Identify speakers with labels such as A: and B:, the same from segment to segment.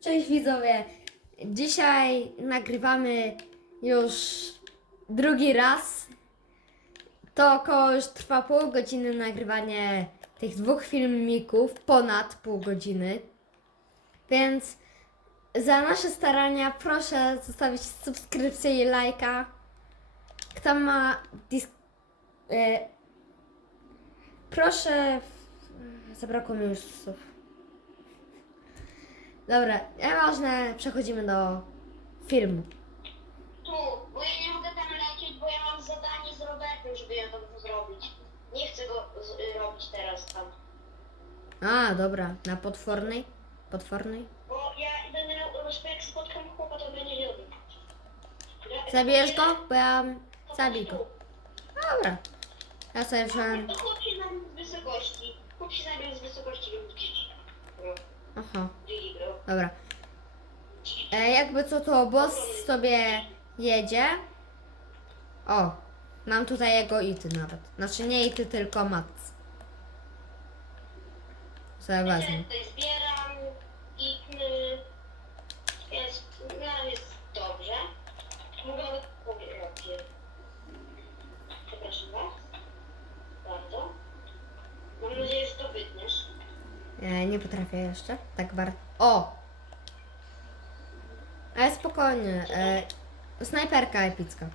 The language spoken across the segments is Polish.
A: Cześć widzowie. Dzisiaj nagrywamy już drugi raz. To około już trwa pół godziny nagrywanie tych dwóch filmików, ponad pół godziny. Więc za nasze starania proszę zostawić subskrypcję i lajka. Kto ma. E, proszę... Zabrakło mi już słów. Dobra, nieważne, przechodzimy do filmu.
B: Tu, bo ja nie mogę tam lecieć, bo ja mam zadanie z Robertem, żeby ja to zrobić. Nie chcę go z, y, robić teraz tam.
A: A, dobra, na potwornej? Potwornej?
B: Bo ja będę miał, bo jak spotkam chłopa, to będzie robił. Ja-
A: Zabijesz go? Bo ja... Zabij go. Dobra. Ja sobie wziąłem...
B: To chłop się zabił z wysokości. Chłop się zabił z wysokości. No,
A: Aha, dobra. E, jakby co to boss sobie jedzie. O, mam tutaj jego ity nawet. Znaczy nie ity, tylko mat.
B: Ja
A: wezmę.
B: się tutaj zbieram i y, jest, no, jest dobrze. Mogę powiedzieć. Przepraszam was. Bardzo. Mam nadzieję, że to wytniesz.
A: Nie potrafię jeszcze. Tak bardzo. O! Ale spokojnie. E, snajperka epicka.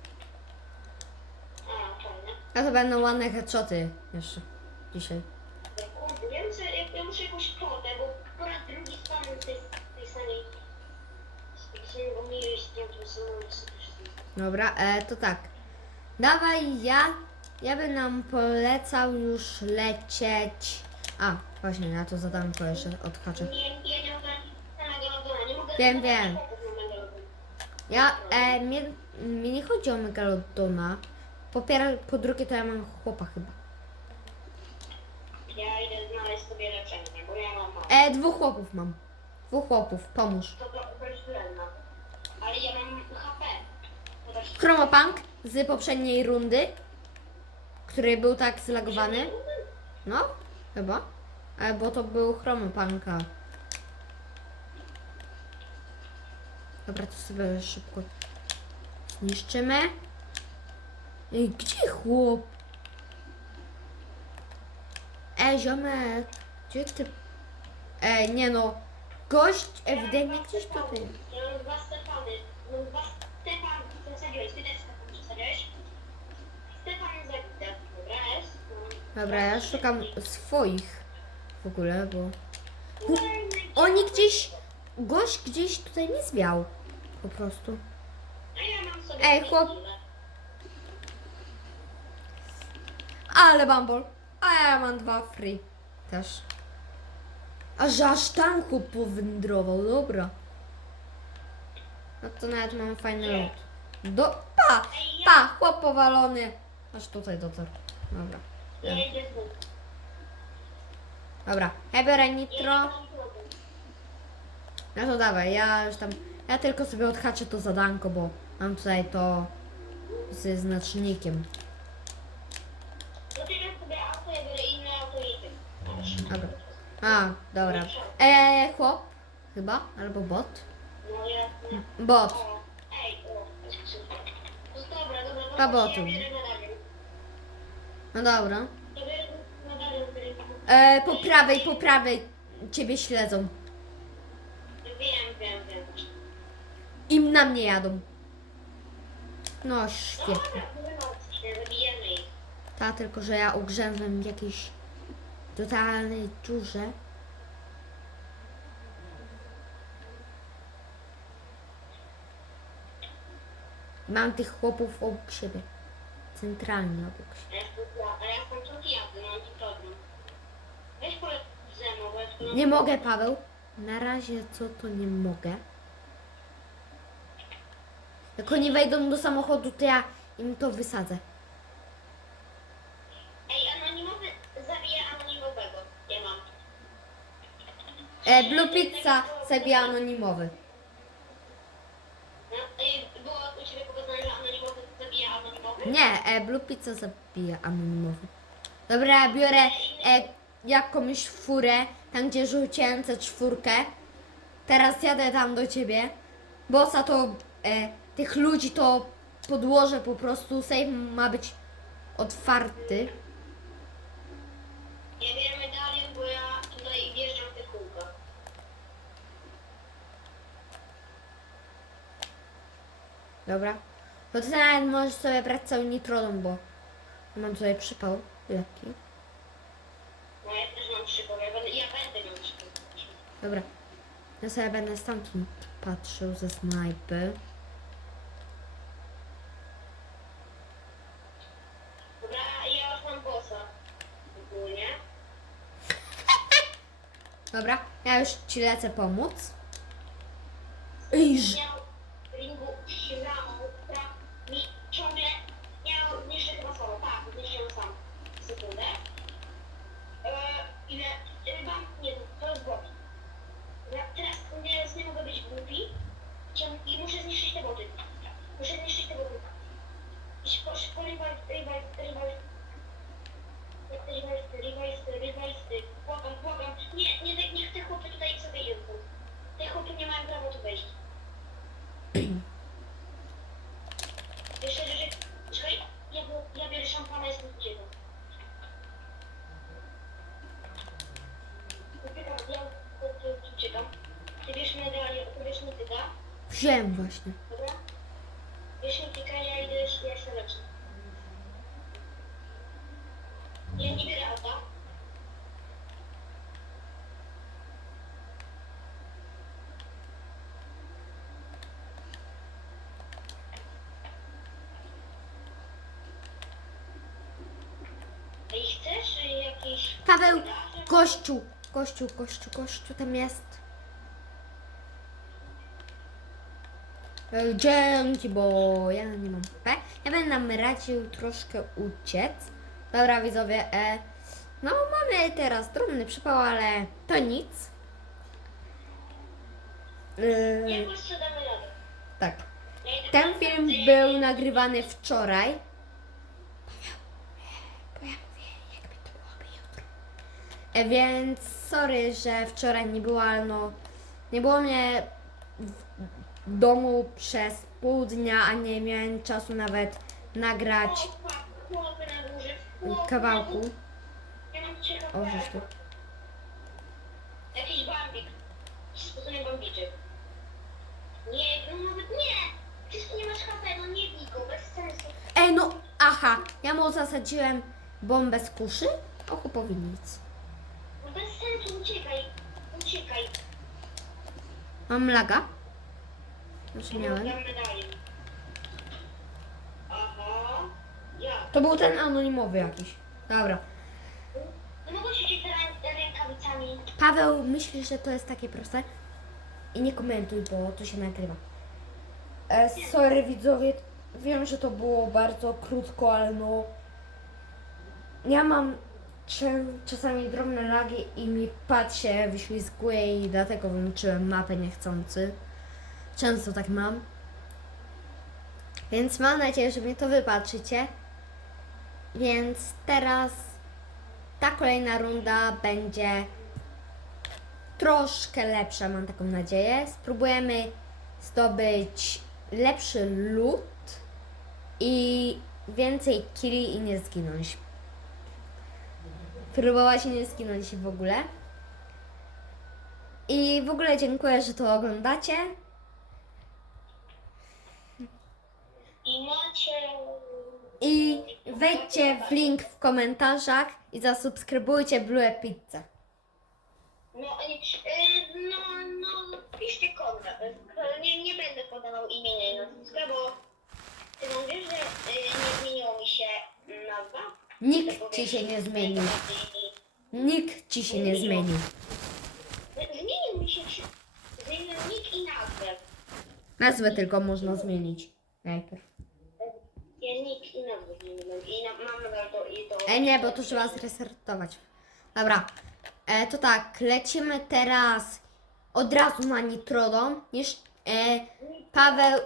B: A,
A: to będą ładne headshoty jeszcze. Dzisiaj. Dobra, e, to tak. Dawaj ja. Ja bym nam polecał już lecieć. A, właśnie, ja to zadanko jeszcze odhaczę. Wiem, wiem. Ja, e, mnie, mnie nie chodzi o Megalodona. Po, pier- po drugie to ja mam chłopa chyba.
B: Ja idę znaleźć sobie leczenie, bo ja mam mało.
A: E, dwóch chłopów mam. Dwóch chłopów, pomóż.
B: To to. Ale ja mam HP. To.
A: Chromopunk z poprzedniej rundy, który był tak zlagowany. No, chyba. E, bo to był Chromopunka. Dobra, to sobie szybko zniszczymy. Ej, gdzie chłop? Ej, ziomek, gdzie ty? Ej, nie no. Gość ewidentnie gdzieś tutaj.
B: Ja mam dwa Stefany. Mam dwa Stefan, ty zasadziłeś, ty też Stefan przesadziłeś. Stefan jest zabity. Dobra, jest. No.
A: Dobra, ja szukam swoich w ogóle, bo...
B: No,
A: Oni gdzieś... Gość gdzieś tutaj nie zwiał. Po prostu. Ej, chłop. Ale bambol. A ja mam dwa free. Też. A że aż tanku powędrował, dobra. No to nawet mam fajny lot. Do... Pa! Pa! Chłop powalony. Aż tutaj dotarł. Dobra. Dobra. Ja biorę nitro. No to dawaj, ja już tam... Ja tylko sobie odhaczę to zadanko, bo mam tutaj to ze znacznikiem. Dobra. A, dobra. Eee, chłop? Chyba? Albo bot? Bot.
B: O, ej, No dobra.
A: Eee, po prawej, po prawej ciebie śledzą.
B: Wiem, wiem, wiem.
A: I na mnie jadą. No,
B: No
A: świetnie.
B: zabijemy ich.
A: Ta, tylko że ja ugrzęzłem w jakiejś totalnej dziurze. Mam tych chłopów obok siebie. Centralnie obok siebie. Nie mogę, Paweł. Na razie co to nie mogę. Jak oni wejdą do samochodu, to ja im to wysadzę.
B: Ej, anonimowy zabija anonimowego. Ja mam.
A: E, Blue Pizza zabija anonimowy. Nie, e, Blue Pizza zabija anonimowy. Dobra, ja biorę e, jakąś furę, tam gdzie rzuciłem C4. teraz jadę tam do ciebie. Bossa to e, tych ludzi to podłożę po prostu. Save ma być otwarty.
B: Ja biorę medalion, bo ja tutaj wjeżdżam w te kółka.
A: Dobra. To ty nawet możesz sobie brać cały nitrodon, bo mam tutaj przypał lekki.
B: No ja też mam szybko, ja będę, ja będę miał szybko.
A: Dobra. Ja sobie będę stamtąd patrzył ze snajpy.
B: Dobra, ja już mam bossa. Ogólnie.
A: Dobra, ja już ci lecę pomóc. Iż.
B: Miał w ringu ramą, która mi ciągle miał zniszczyć chyba solo. Tak, zniszczyłem sam. Sekundę. Eee, ile? Chyba? Nie, to jest głowy. Ja teraz nie, nie mogę być głupi Cią- i muszę zniszczyć te boty. Muszę zniszczyć te boty. I szybko, szybko, revive, revive, revive. Revive, revive, revive, błagam, błagam. Nie, nie, nie, niech te chłopy tutaj sobie jedzą. Te chłopy nie mają prawa tu wejść. Jeszcze, że... Ja, szampana. Uciekam, ja. Ty mnie tyga,
A: Wziąłem właśnie.
B: dobra? Bierz mnie tyga, ja idę, ja się leczę. Ja nie biorę auta. Ej, chcesz y, jakiś...
A: Paweł, gościu, gościu, gościu, gościu tam jest. Dzięki, bo ja nie mam P. Ja będę nam radził troszkę uciec. Dobra, widzowie, e, no mamy teraz drobny przypał, ale to nic. E,
B: damy radę?
A: tak. Ten film był nagrywany wczoraj. Bo ja mówię, jakby to byłoby jutro. E, Więc sorry, że wczoraj nie było, ale no nie było mnie w domu przez pół dnia, a nie miałem czasu nawet nagrać kawałku. O, żeś tu.
B: Jakiś bambik. Sposobnie bambiczek. Nie, no nawet nie! Przecież nie masz HP, no nie bij go, bez sensu.
A: Ej, no, aha, ja mu zasadziłem bombę z kuszy, o chłopowi nic.
B: Bez sensu, uciekaj. Uciekaj.
A: Mam laga. Znaczy miałem.
B: Medalię. Aha. Ja.
A: To był ten anonimowy jakiś. Dobra.
B: No rę- rękawicami.
A: Paweł myśli, że to jest takie proste. I nie komentuj, bo to się nagrywa. E, sorry widzowie, wiem, że to było bardzo krótko, ale no... Ja mam czasami drobne lagi i mi pad się wyślizguje i dlatego włączyłem mapę niechcący. Często tak mam. Więc mam nadzieję, że mnie to wybaczycie. Więc teraz ta kolejna runda będzie troszkę lepsza, mam taką nadzieję. Spróbujemy zdobyć lepszy loot i więcej killi i nie zginąć. Próbować nie zginąć w ogóle. I w ogóle dziękuję, że to oglądacie.
B: I.
A: I wejdźcie w link w komentarzach i zasubskrybujcie Blue Pizzę.
B: No, y, y, no, no, piszcie y, Nie, nie będę podawał imienia i nazwiska, bo ty mam wiesz, że y, nie zmieniło mi się?
A: Nikt ci się nie zmienił. Nikt ci się nie zmienił.
B: Zmienił mi się, zmienił nick i nazwę.
A: Nazwę tylko można zmienić. Najpierw.
B: Ja nick i nazwę zmieniłem i na, mam nadal to i to.
A: E nie, bo to trzeba zrestartować. Dobra. E, to tak, lecimy teraz od razu na Nitrodom. Niż, e, Paweł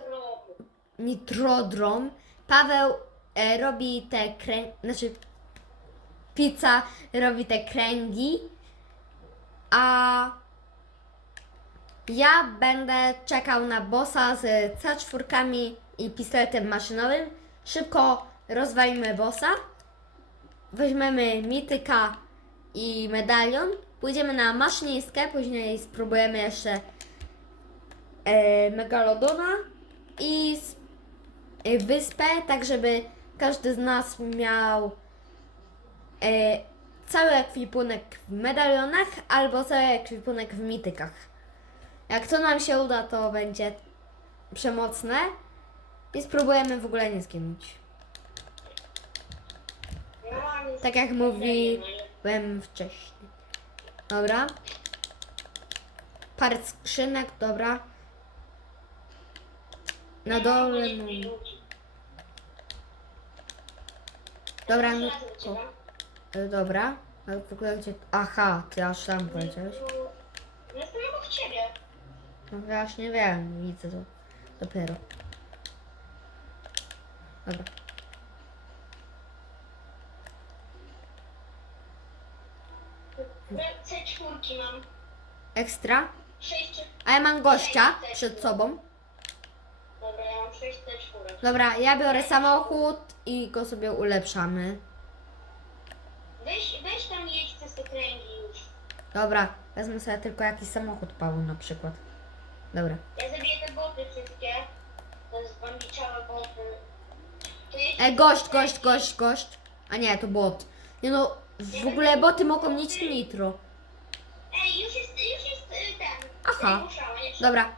A: Nitrodrom. Paweł e, robi te kręgi, znaczy pizza robi te kręgi, a Ja będę czekał na bossa z C4 i pistoletem maszynowym. Szybko rozwalimy bossa. Weźmiemy mityka i medalion. Pójdziemy na maszynistkę, później spróbujemy jeszcze e, megalodona i e, wyspę, tak żeby każdy z nas miał cały ekwipunek w medalionach albo cały ekwipunek w mitykach. Jak to nam się uda, to będzie przemocne i spróbujemy w ogóle nie zginąć. Tak jak mówiłem wcześniej. Dobra. Parę skrzynek, dobra. Na dole. Dobra, to. E, Dobra. A w ogóle gdzie. Aha, ty aż tam powiedziałeś.
B: Jestem obok ciebie.
A: No właśnie wiem, widzę to dopiero. Dobra.
B: C4 mam.
A: Ekstra.
B: 6
A: A ja mam gościa przed sobą.
B: Dobra, ja mam 6 C4.
A: Dobra, ja biorę samochód i go sobie ulepszamy.
B: Weź, weź tam jedź te zakręgi już.
A: Dobra, wezmę sobie tylko jakiś samochód Paweł na przykład. Dobra.
B: Ja zabiję te boty wszystkie. To jest bambiczałe boty. To jedź
A: E, gość, gość, gość, gość. A nie, to bot. Nie no, w ogóle boty mogą mieć nitro.
B: Ej, już jest, już jest y, ten.
A: Aha. Dobra,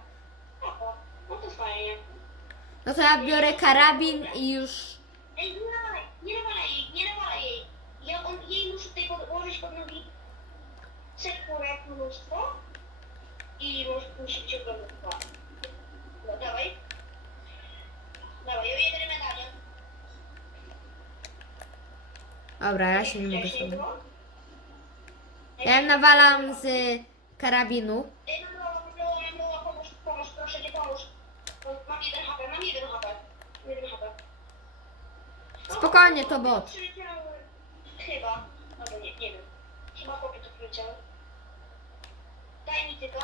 B: Spoko. No to fajnie.
A: no to ja biorę karabin i już...
B: Ej, nie nawalaj, nie nawalaj jej, nie nawalaj jej. Ja on, jej muszę tutaj podłożyć pod nogi czekórek mnóstwo i może musi być ogromny dwa. No dawaj. Dawaj, ja jeden medalion.
A: Dobra, ja się nie mogę sobie. Ja nawalam z karabinu. Spokojnie, to bot.
B: Chyba. Dobra, nie, nie wiem. Chyba chłopie to przyleciały. Daj mi tylko.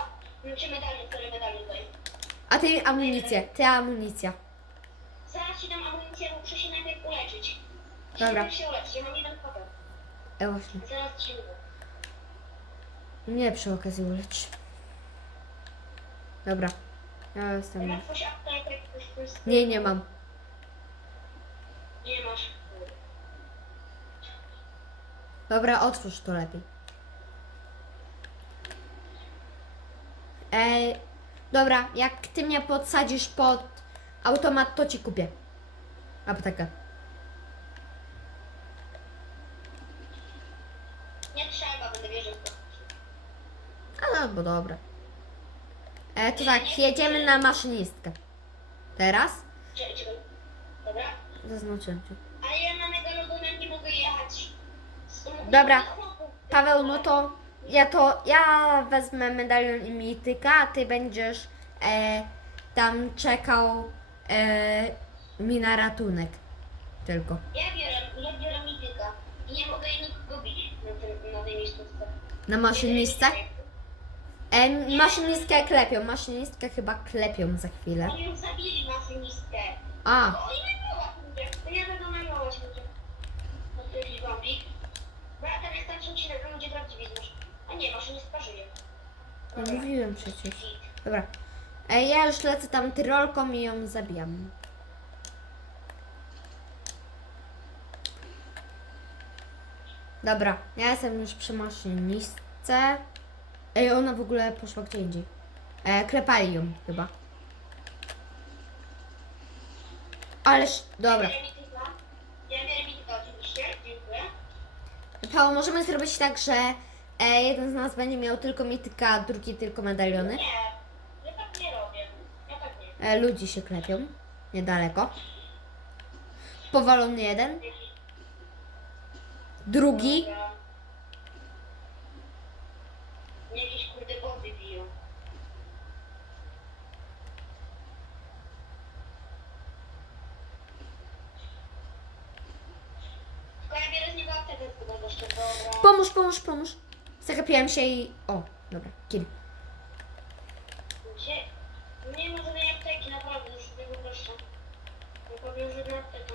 B: Czy medalion, który medalion daj.
A: A ty amunicję, ty amunicja.
B: Zaraz ci dam amunicję, muszę się najpierw uleczyć.
A: Dobra. E właśnie. Nie przy okazji ulecz. Dobra. Ja jestem. Nie, nie mam.
B: Nie masz.
A: Dobra, otwórz to lepiej. Ej, dobra, jak ty mnie podsadzisz pod automat, to ci kupię. Aptekę.
B: Nie trzeba, będę wierzył w to.
A: A no, bo dobra. E, to tak, jedziemy na maszynistkę. Teraz?
B: Czekaj, czekaj. Dobra.
A: Zaznaczyłem cię.
B: Ale ja na Megalodonem nie mogę jechać. Z-
A: Dobra. Paweł, no to ja to ja wezmę medalion i mityka, a ty będziesz e, tam czekał e, mi na ratunek. Tylko.
B: Ja biorę, ja biorę mityka. I nie mogę jej nikogo bić na, tym, na tej miejscówce.
A: Na maszynistce? E, maszynistkę klepią, maszynistkę chyba klepią za chwilę.
B: Oni już zabili maszynistkę.
A: A,
B: Bo. To ja będę. No. Bo ja ten odcinek, prawdziwie znasz. A nie, maszynistka żyje.
A: no mówiłem przecież. Dobra. E, ja już lecę tam tyrolką i ją zabijam. Dobra, ja jestem już przy maszynistce. Ej, ona w ogóle poszła gdzie indziej. E, klepali ją chyba. Ależ, dobra. Paweł, możemy zrobić tak, że e, jeden z nas będzie miał tylko mityka, a drugi tylko medaliony.
B: Nie, ja tak nie robię. Ja tak nie.
A: E, ludzi się klepią. Niedaleko. Powalony jeden. Drugi.
B: Jakieś kurde boty biją. Tylko ja biorę z niego aptekę z tego gościa, dobra.
A: Pomóż, pomóż, pomóż. Zagapiłem się i... O, dobra, kill.
B: Gdzie? Nie ma żadnej apteki, naprawdę, już tego proszę. Nie powiem żadna apteka.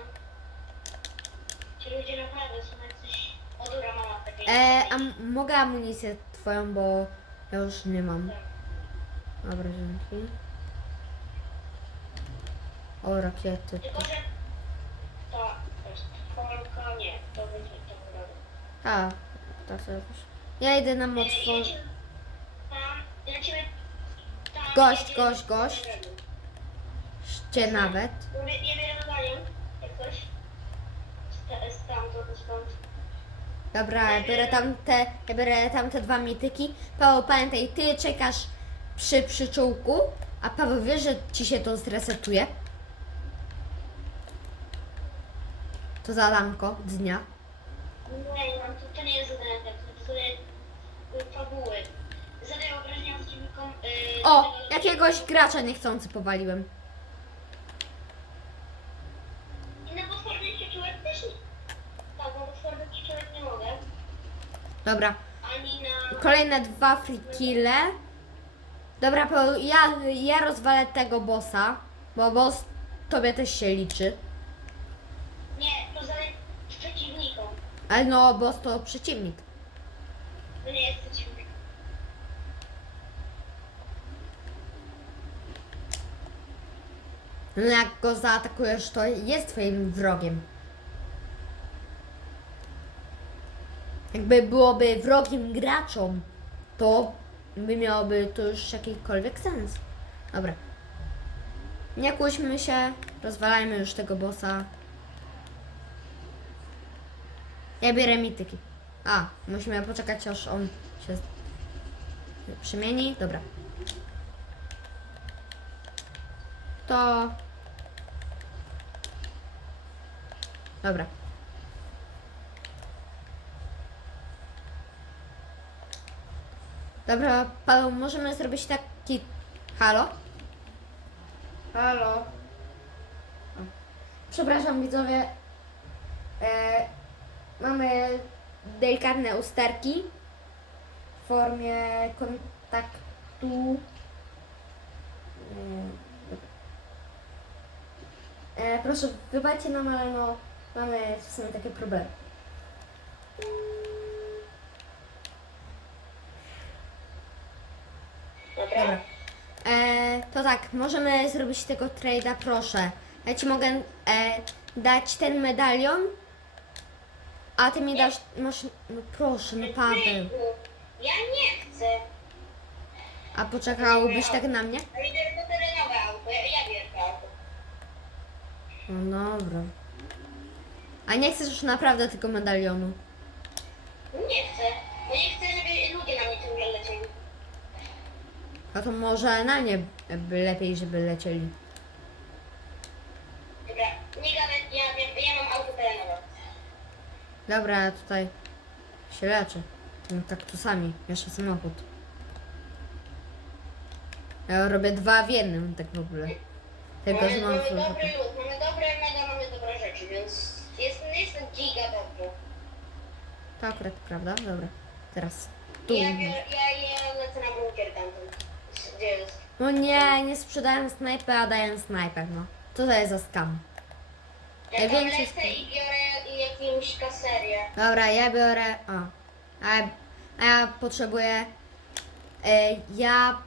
B: Ci ludzie naprawdę są jacyś... O dobra, mam aptekę.
A: E, a m- mogę amunicję twoją, bo ja już nie mam. Dobra, dzięki. O, rakiety.
B: Tylko, że... To jest Polka, nie, to będzie to wygląda.
A: A, tak sobie też. Ja idę na moc.
B: E, jedziemy Tam, lecimy... Tam,
A: Gość,
B: jedziemy-
A: gość, gość. Szcie nawet.
B: Mówię, nie wiem, nadaniu, jak ktoś. Stąd.
A: Dobra, ja biorę tam te, ja biorę tam te dwa mityki. Paweł, pamiętaj, ty czekasz przy przyczółku, a Paweł wie, że ci się to zresetuje. To zadanko dnia.
B: Nie, no, to, to nie jest zadanie, to jest fabuły. Zadanie obrażenia przeciwnikom... Yy,
A: O, jakiegoś gracza niechcący powaliłem.
B: I na potworny przyczółek też nie... Tak, na potworny przyczółek nie mogę.
A: Dobra, kolejne dwa free kille. Dobra, ja, ja rozwalę tego bossa, bo boss tobie też się liczy.
B: Nie, to zadanie przeciwnikom.
A: Ale no, boss to przeciwnik.
B: To nie jest przeciwnik.
A: No jak go zaatakujesz, to jest twoim wrogiem. Jakby byłoby wrogiem graczom, to by miałoby to już jakikolwiek sens. Dobra. Nie kłóćmy się, rozwalajmy już tego bossa. Ja biorę mityki. A, musimy poczekać aż on się przemieni. Dobra. To... Dobra. Dobra, Paweł, możemy zrobić taki... Halo? Halo? Przepraszam widzowie. E, mamy delikatne usterki w formie kontaktu. E, E, proszę, wybaczcie nam, ale no, mamy czasami takie problemy.
B: Dobra?
A: Dobra. E, to tak, możemy zrobić tego trade'a, proszę. Ja ci mogę e, dać ten medalion, a ty mi dasz, masz, no proszę, no Paweł.
B: Ja nie chcę.
A: A poczekałbyś tak na mnie?
B: Ja idę do terenowe auto, ja, ja bierę to auto.
A: No dobra. A nie chcesz już naprawdę tego medalionu?
B: Nie chcę, bo nie chcę, żeby ludzie na.
A: A to może na nie by lepiej, żeby lecieli.
B: Dobra, nie gadaj, ja, ja, ja mam auto terenowe.
A: Dobra, ja tutaj się leczę. Tym kaktusami, jeszcze samochód. Ja robię dwa w jednym, tak w ogóle. Że
B: mamy,
A: mam
B: mamy dobry lód, mamy dobre mega, mamy dobre rzeczy, więc jest, jest giga dobrze.
A: To akurat prawda? Dobra. Teraz tu.
B: Ja, ja, ja lecę na bunkier tamten. Gdzie jest?
A: No nie, nie sprzedałem snajpy, a daję snajper, no. Co to jest za skam?
B: Ja tam
A: Największy
B: lecę i biorę jakąś kaserię.
A: Dobra, ja biorę. O. A, ja- a ja potrzebuję. E, ja.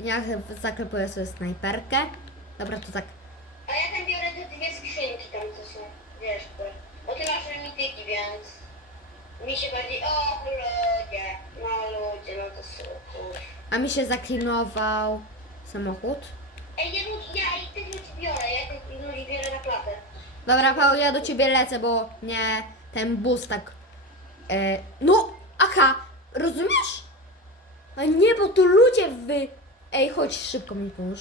A: Ja chyba zaklepuję sobie snajperkę. Dobra, to tak.
B: A ja tam biorę te dwie skrzynki tam, co są, wiesz. Bo ty masz mityki, więc mi się bardziej, o ludzie, no ludzie, no to super.
A: A mi się zaklinował samochód.
B: Ej, ja, ludzi, ja i tych ludzi biorę, ja tych ludzi biorę na klatę.
A: Dobra, Paweł, ja do ciebie lecę, bo nie ten bus tak. E, no, aha, rozumiesz? A nie, bo tu ludzie wy. Ej, chodź szybko mi pomóż.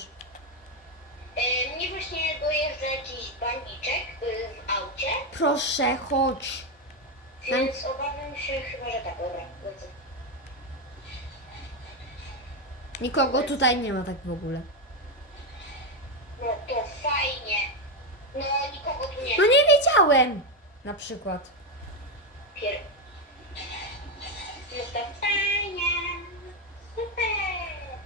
B: E, mnie właśnie dojeżdża jakiś bandiczek y, w aucie,
A: Proszę, chodź.
B: więc obawiam się chyba, że tak, dobra, lecę.
A: Nikogo tutaj nie ma tak w ogóle.
B: No to fajnie. No nikogo tu nie
A: No nie wiedziałem! Na przykład.
B: Pier... No to fajnie.